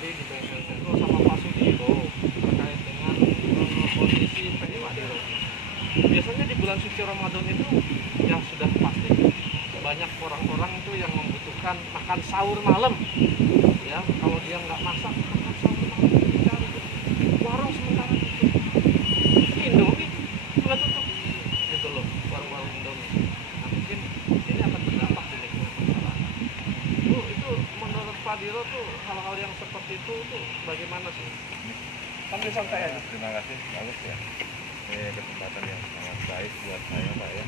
kali di bengkel Sentro sama Pak Sudiro terkait dengan kondisi PI Pak Diro. Biasanya di bulan suci Ramadan itu ya sudah pasti banyak orang-orang itu yang membutuhkan makan sahur malam. Ya, kalau dia nggak masak makan sahur malam dicari warung sementara itu. Indomie sudah tutup gitu loh, warung-warung Indomie. Nah, mungkin ini akan berdampak di lingkungan masyarakat. Itu menurut Pak Diro tuh hal-hal yang seperti itu tuh bagaimana sih? Sambil santai aja. Terima kasih, bagus ya. Ini kesempatan yang sangat baik buat saya Pak ya,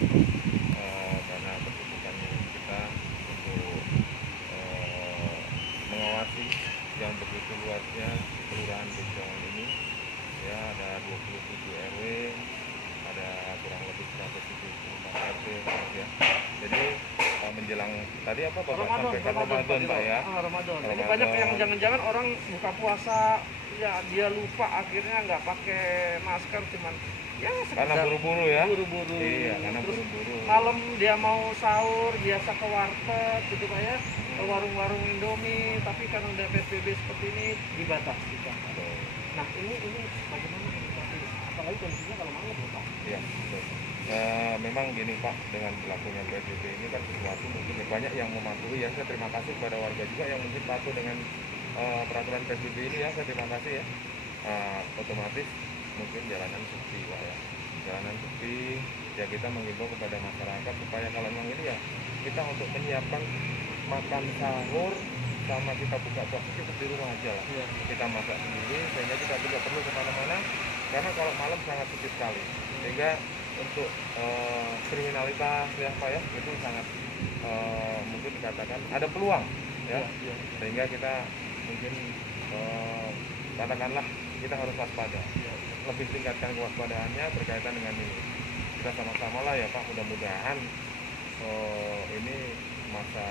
karena kesibukannya kita untuk mengawasi yang begitu luasnya kelurahan Bencongan ini ya, ada 27 RW, ada kurang lebih 174 RT ya. Jadi menjelang tadi apa Bapak sampaikan Ramadan Pak ya. Ramadan. Ini banyak yang jangan-jangan orang buka puasa ya dia lupa akhirnya nggak pakai masker, cuman ya karena buru-buru ya. Buru-buru. Iya, karena buru-buru. Malam dia mau sahur biasa ke warteg gitu Pak ya, ke warung-warung Indomie, tapi karena udah PSBB seperti ini dibatasi Pak. Nah ini bagaimana menyikapi? Apalagi kondisinya kalau malam ya Pak. Iya, betul. Memang gini Pak, dengan berlakunya PSBB ini kan sesuatu mungkin banyak yang mematuhi ya. Saya terima kasih kepada warga juga yang mungkin patuh dengan peraturan PSBB ini ya. Saya terima kasih ya. Otomatis mungkin jalanan sepi Pak ya. Jalanan sepi, ya kita mengimbau kepada masyarakat supaya kalau memang ini ya kita untuk menyiapkan makan sahur sama kita buka puasa cukup di rumah aja lah. Iya. Kita masak sendiri sehingga kita tidak perlu kemana-mana, karena kalau malam sangat sepi sekali. Sehingga untuk kriminalitas ya Pak ya itu sangat mungkin dikatakan ada peluang ya. Iya. Sehingga kita mungkin katakanlah kita harus waspada. Iya. Lebih tingkatkan kewaspadaannya berkaitan dengan ini. Kita sama-sama lah ya Pak, mudah-mudahan ini masa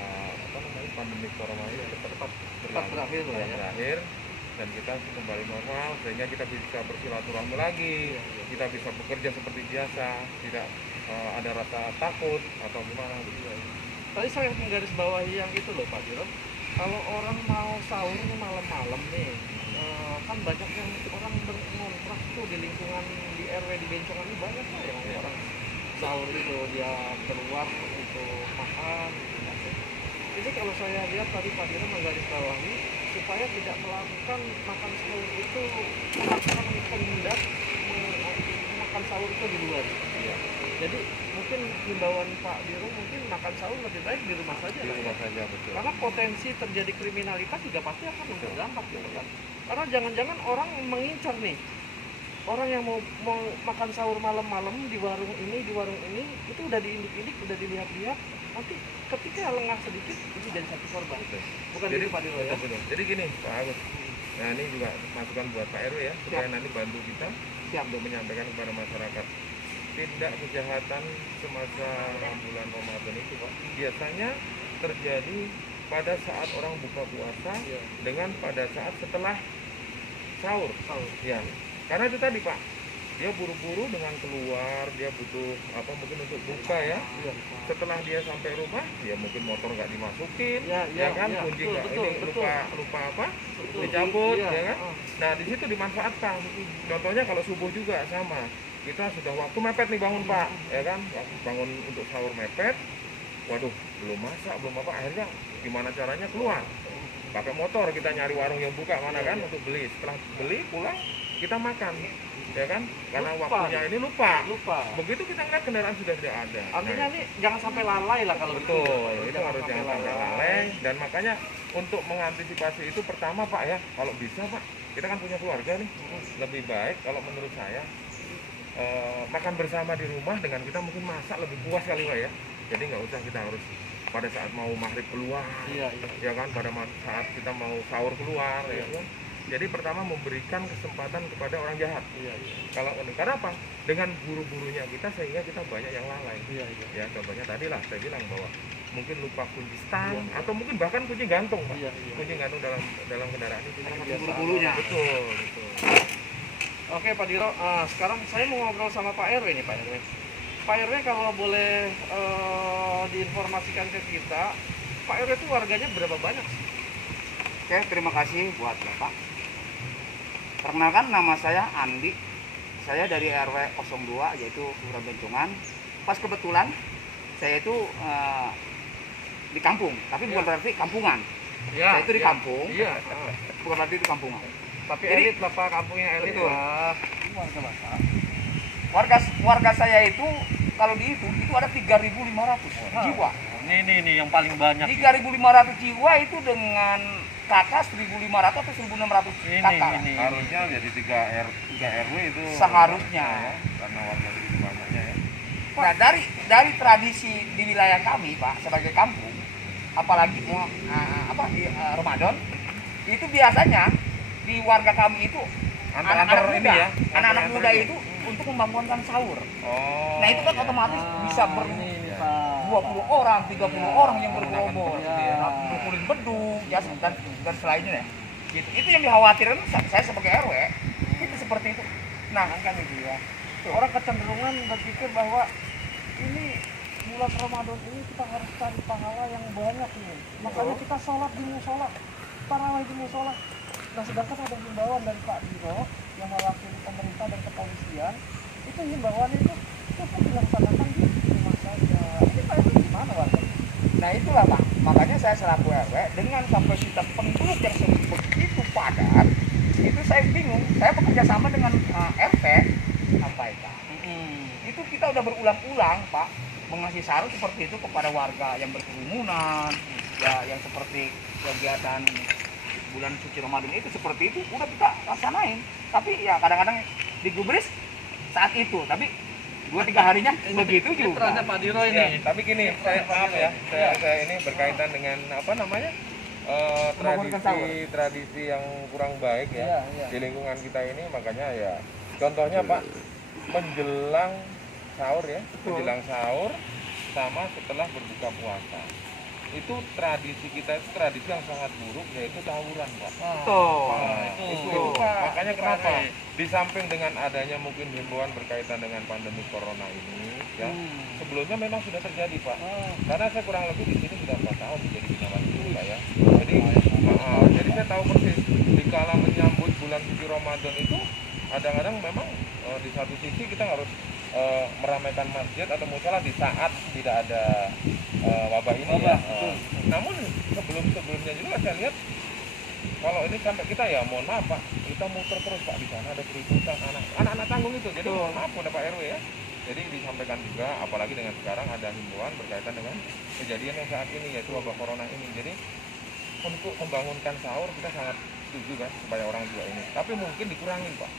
pandemi corona ini cepat berakhir dan kita kembali normal sehingga kita bisa bersilaturahmi lagi, kita bisa bekerja seperti biasa, tidak ada rasa takut atau gimana gitu. Tadi saya menggarisbawahi yang itu loh Pak Diro, kalau orang mau sahur ini malam-malam nih, kan banyak yang orang berkontrak tuh di lingkungan di RW di Bencongan ini banyak lah yang orang sahur itu dia keluar untuk makan gitu. Jadi kalau saya lihat tadi Pak Diro menggarisbawahi supaya tidak melakukan makan sahur itu, melakukan pengindak makan sahur itu di luar. Iya. Jadi mungkin himbauan Pak Diro mungkin makan sahur lebih baik di rumah saja. Di rumah saja, betul. Karena potensi terjadi kriminalitas juga pasti akan berdampak gitu kan. Karena jangan-jangan orang mengincar nih, orang yang mau makan sahur malam-malam di warung ini itu udah diindik-indik, udah dilihat-lihat, nanti ketika lengah sedikit itu jadi satu korban. Bukan jadi gitu Pak Diro ya. betul. Jadi gini Pak Agus, nah ini juga masukan buat Pak RW ya, supaya nanti bantu kita untuk menyampaikan kepada masyarakat. Tindak kejahatan semasa bulan Ramadan itu Pak biasanya terjadi pada saat orang buka puasa dengan pada saat setelah sahur. Ya, karena itu tadi Pak, dia buru-buru dengan keluar, dia butuh mungkin untuk buka ya. Setelah dia sampai rumah, ya mungkin motor nggak dimasukin, kunci nggak lupa apa, dicabut, ya kan. Nah di situ dimanfaatkan. Contohnya kalau subuh juga sama, kita sudah waktu mepet nih bangun Pak, ya kan, bangun untuk sahur mepet, waduh belum masak belum apa, akhirnya gimana caranya keluar, pakai motor kita nyari warung yang buka mana kan untuk beli. Setelah beli pulang kita makan, ya kan, karena waktunya ini lupa. Begitu kita ngeliat kendaraan sudah tidak ada. Artinya ini jangan sampai lalai lah kalau betul. Itu harus jangan sampai lalai. Dan makanya untuk mengantisipasi itu pertama Pak ya, kalau bisa Pak, kita kan punya keluarga nih, lebih baik kalau menurut saya makan bersama di rumah dengan kita mungkin masak lebih puas kali Pak ya. Jadi nggak usah kita harus pada saat mau maghrib keluar, ya kan, pada saat kita mau sahur keluar, ya kan. Jadi pertama memberikan kesempatan kepada orang jahat. Kalau karena apa? Dengan buru-burunya kita sehingga kita banyak yang lalai. Ya contohnya tadi lah saya bilang bahwa mungkin lupa kunci stang atau mungkin bahkan kunci gantung Pak. Kunci gantung dalam kendaraan itu buru-burunya. Betul. Oke Pak Diro, sekarang saya mau ngobrol sama Pak RW nih Pak RW. Pak RW kalau boleh diinformasikan ke kita, Pak RW itu warganya berapa banyak sih? Oke, terima kasih buat Bapak. Perkenalkan, nama saya Andi. Saya dari RW 02 yaitu Kelurahan Bencongan. Pas kebetulan saya itu di kampung, tapi bukan berarti kampungan. Ya, Saya itu di kampung, Iya. bukan berarti itu kampungan. Tapi Jadi- elit Bapak, kampungnya elit. Betul. Wah. Warga Batak. Warga saya itu kalau dihitung itu ada 3.500 jiwa. Ini yang paling banyak. 3.500 jiwa itu dengan kakak 1.500 atau 1.600 kakak. Harusnya jadi 3 RW itu Seharusnya. ya, karena warga begitu banyaknya ya. Nah, dari tradisi di wilayah kami, Pak, sebagai kampung, apalagi di Ramadan, itu biasanya di warga kami itu anak-anak Antar-antar muda, ini ya, anak-anak antar-antar muda ini. itu untuk membangunkan sahur. Oh. Nah, itu kan iya. otomatis bisa ber Iya. 20 orang, 30 orang yang berkelompok, Menggunakan beduk ya. mukulin beduk, ya dan selainnya ya. Gitu. Itu yang dikhawatirkan saya sebagai RW, itu seperti itu. Nah, kan itu ya. Orang kecenderungan berpikir bahwa ini bulan Ramadan ini kita harus cari pahala yang banyak nih. Makanya kita sholat di musola, tarawih di musola. Nah, sedangkan ada himbauan dari Pak Biro yang mewakili pemerintah dan kepolisian, itu himbauannya itu cukup dilaksanakan di rumah saja. Ini Pak itu gimana warga? Nah, itulah Pak. Makanya saya selaku RW dengan kapasitas penduduk yang begitu padat, itu saya bingung. Saya bekerja sama dengan RT sampaikan. Itu kita udah berulang-ulang Pak mengasih saran seperti itu kepada warga yang berkerumunan, ya yang seperti kegiatan bulan suci Ramadan itu seperti itu udah kita laksanain. Tapi ya kadang-kadang digubris saat itu, tapi 2-3 harinya begitu juga. Pak Diro Ya, tapi gini, saya maaf ya, saya ini berkaitan dengan apa namanya Membangunkan sahur. tradisi yang kurang baik ya, Iya, iya. di lingkungan kita ini, makanya ya contohnya Pak, menjelang sahur ya, menjelang sahur sama setelah berbuka puasa. Itu tradisi kita itu tradisi yang sangat buruk, yaitu tawuran Pak. Tuh. Nah, itu Pak. makanya kenapa di samping dengan adanya mungkin himbauan berkaitan dengan pandemi corona ini ya, sebelumnya memang sudah terjadi Pak, karena saya kurang lebih di sini sudah 4 tahun menjadi binawan ini Pak ya. Jadi saya tahu persis di kala menyambut bulan suci Ramadan itu kadang-kadang memang di satu sisi kita harus meramaikan masjid atau musola di saat tidak ada wabah ini ya. Namun sebelumnya juga saya lihat kalau ini sampai kita ya mohon maaf Pak, kita muter terus Pak, di sana ada keributan anak-anak tanggung itu. Jadi mohon maaf pada Pak RW ya. Jadi disampaikan juga, apalagi dengan sekarang ada himbauan berkaitan dengan kejadian yang saat ini yaitu wabah corona ini. Jadi untuk membangunkan sahur kita sangat setuju kan supaya orang juga ini. Tapi mungkin dikurangin Pak.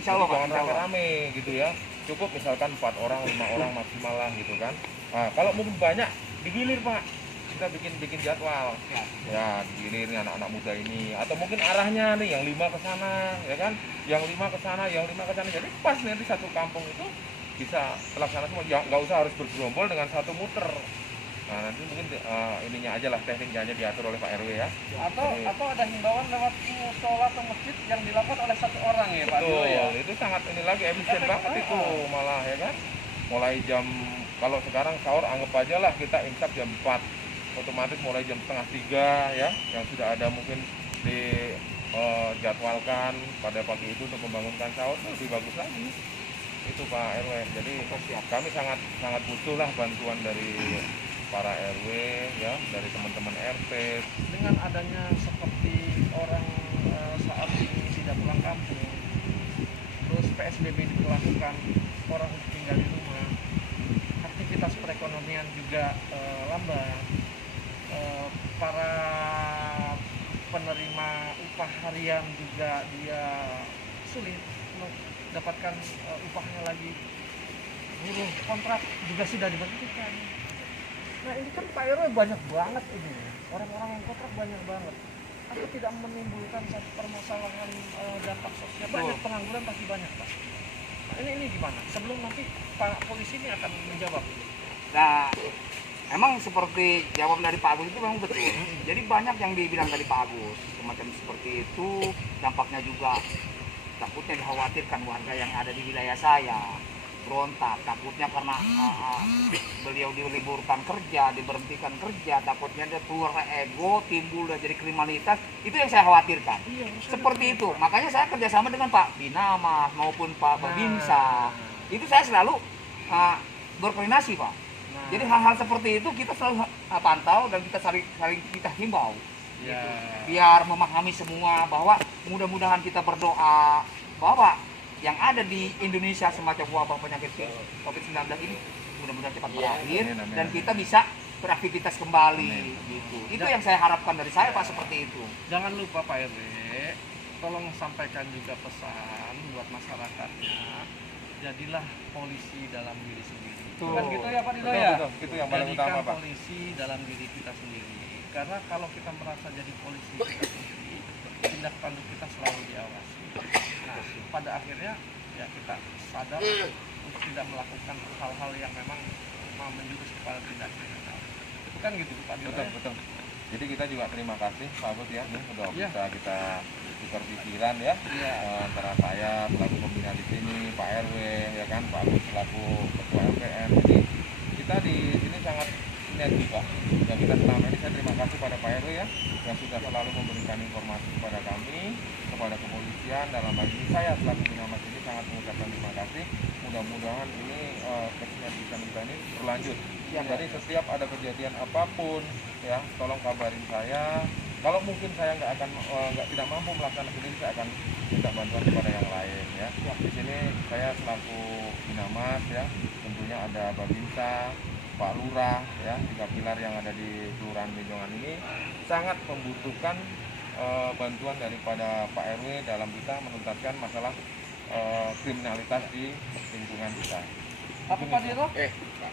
Insya Allah, Pak, Jangan insya Allah. rame-rame gitu ya. Cukup misalkan 4 orang, 5 orang maksimal lah gitu kan. Nah, kalau mungkin banyak digilir Pak. Kita bikin jadwal. Ya, digilir nih anak-anak muda ini atau mungkin arahnya nih yang 5 ke sana ya kan. Yang 5 ke sana, yang 5 ke sana. Jadi pas nanti satu kampung itu bisa terlaksana semua. Ya, nggak usah harus bergerombol dengan satu muter. Nah, nanti mungkin ininya aja lah, tekniknya aja diatur oleh Pak RW ya. Atau ada himbauan lewat musola atau masjid yang dilakukan oleh satu orang ya Pak Diro ya. Betul, itu sangat ini lagi efisien banget itu malah ya kan. Mulai jam, kalau sekarang sahur anggap aja lah kita imsak jam 4, otomatis mulai jam setengah 3 ya, yang sudah ada mungkin jadwalkan pada pagi itu untuk membangunkan sahur itu lebih bagus lagi. Itu Pak RW. Jadi kami sangat butuh lah bantuan dari para RW ya, dari teman-teman RT. Dengan adanya seperti orang saat ini tidak pulang kampung, terus PSBB diberlakukan, orang tinggal di rumah, aktivitas perekonomian juga lambat, para penerima upah harian juga dia sulit mendapatkan upahnya lagi, buruh kontrak juga sudah diberhentikan. Nah ini kan Pak RW banyak banget ini, orang-orang yang kontrak banyak banget. Atau tidak menimbulkan satu permasalahan dampak sosial, banyak pengangguran pasti banyak Pak. Nah ini gimana? Sebelum nanti Pak Polisi ini akan menjawab. Nah, emang seperti jawab dari Pak Agus itu memang betul. Jadi banyak yang dibilang tadi Pak Agus, semacam seperti itu, dampaknya juga takutnya dikhawatirkan warga yang ada di wilayah saya. berontak, takutnya karena beliau diliburkan kerja, diberhentikan kerja, takutnya dia keluar ego, timbul dan jadi kriminalitas. Itu yang saya khawatirkan. Seperti itu, makanya saya kerjasama dengan Pak Binamas maupun Pak Babinsa. Itu saya selalu berkoordinasi, Pak. Jadi hal-hal seperti itu kita selalu pantau dan kita saling kita himbau. Gitu. Biar memahami semua bahwa mudah-mudahan kita berdoa bahwa yang ada di Indonesia semacam wabah penyakit COVID-19 ini mudah-mudahan cepat berakhir dan kita bisa beraktivitas kembali. Gitu. Itu yang saya harapkan dari saya, Pak, seperti itu. Jangan lupa Pak RW, tolong sampaikan juga pesan buat masyarakatnya, jadilah polisi dalam diri sendiri. Bukan gitu ya Pak Dino ya? Itu yang paling utama, Pak. Polisi dalam diri kita sendiri. Karena kalau kita merasa jadi polisi kita sendiri, tindak tanduk kita selalu diawasi. Nah, pada akhirnya ya kita sadar untuk tidak melakukan hal-hal yang memang menjurus kepada tindak kriminal. Bukan gitu Pak Dino? Betul. Jadi kita juga terima kasih Pak Agus ya, nih udah bisa kita tukar pikiran ya, antara saya selaku pembina di sini, Pak RW ya kan, Pak Agus selaku ketua LPM. Jadi kita di sini sangat sinergi Pak. Ya kita selama ini saya terima kasih pada Pak RW ya, yang sudah selalu memberikan informasi kepada kami, kepada kepolisian. Dalam hal ini saya selaku Binamas ini sangat mengucapkan terima kasih. Mudah-mudahan ini kesinergisan kita ini berlanjut. Jadi setiap ada kejadian apapun ya, tolong kabarin saya. Kalau mungkin saya tidak mampu melaksanakan sendiri, saya akan minta bantuan kepada yang lain ya. Di sini saya selaku Binamas ya, tentunya ada Babinsa, Pak Lurah ya, 3 pilar yang ada di Kelurahan Benjongan ini sangat membutuhkan bantuan daripada Pak RW dalam kita menuntaskan masalah kriminalitas di lingkungan kita. Apa Pak Dino?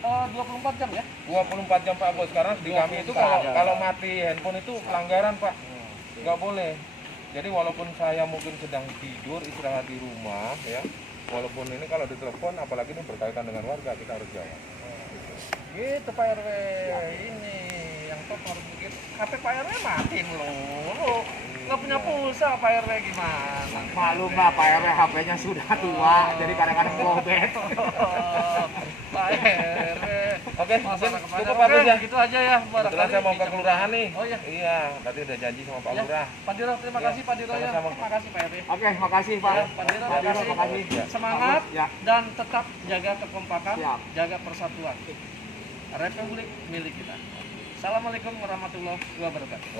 24 jam ya? 24 jam Pak Bos. Karena di kami itu kalau mati handphone itu pelanggaran Pak. Nggak boleh. Jadi walaupun saya mungkin sedang tidur istirahat di rumah ya, walaupun ini kalau ditelepon apalagi ini berkaitan dengan warga kita harus jawab. Gitu Pak RW. Ini yang top harus begitu. HP Pak RW mati loh. Nggak punya pulsa Pak RW gimana? Maklum lah Pak RW HP-nya sudah tua, jadi kadang-kadang lowbat. Pak RW. Oke, Cukup Pak ya. Gitu aja ya. Kebetulan saya mau ke kelurahan nih. Oh iya. Iya, tadi udah janji sama Pak Lurah. Pak Dino, terima kasih Pak Dino ya. Sama-sama. Terima kasih Pak RW. Oke, makasih Pak. Pak Dino, terima kasih. Semangat dan tetap jaga kekompakan, jaga persatuan. Republik milik kita. Assalamualaikum warahmatullahi wabarakatuh.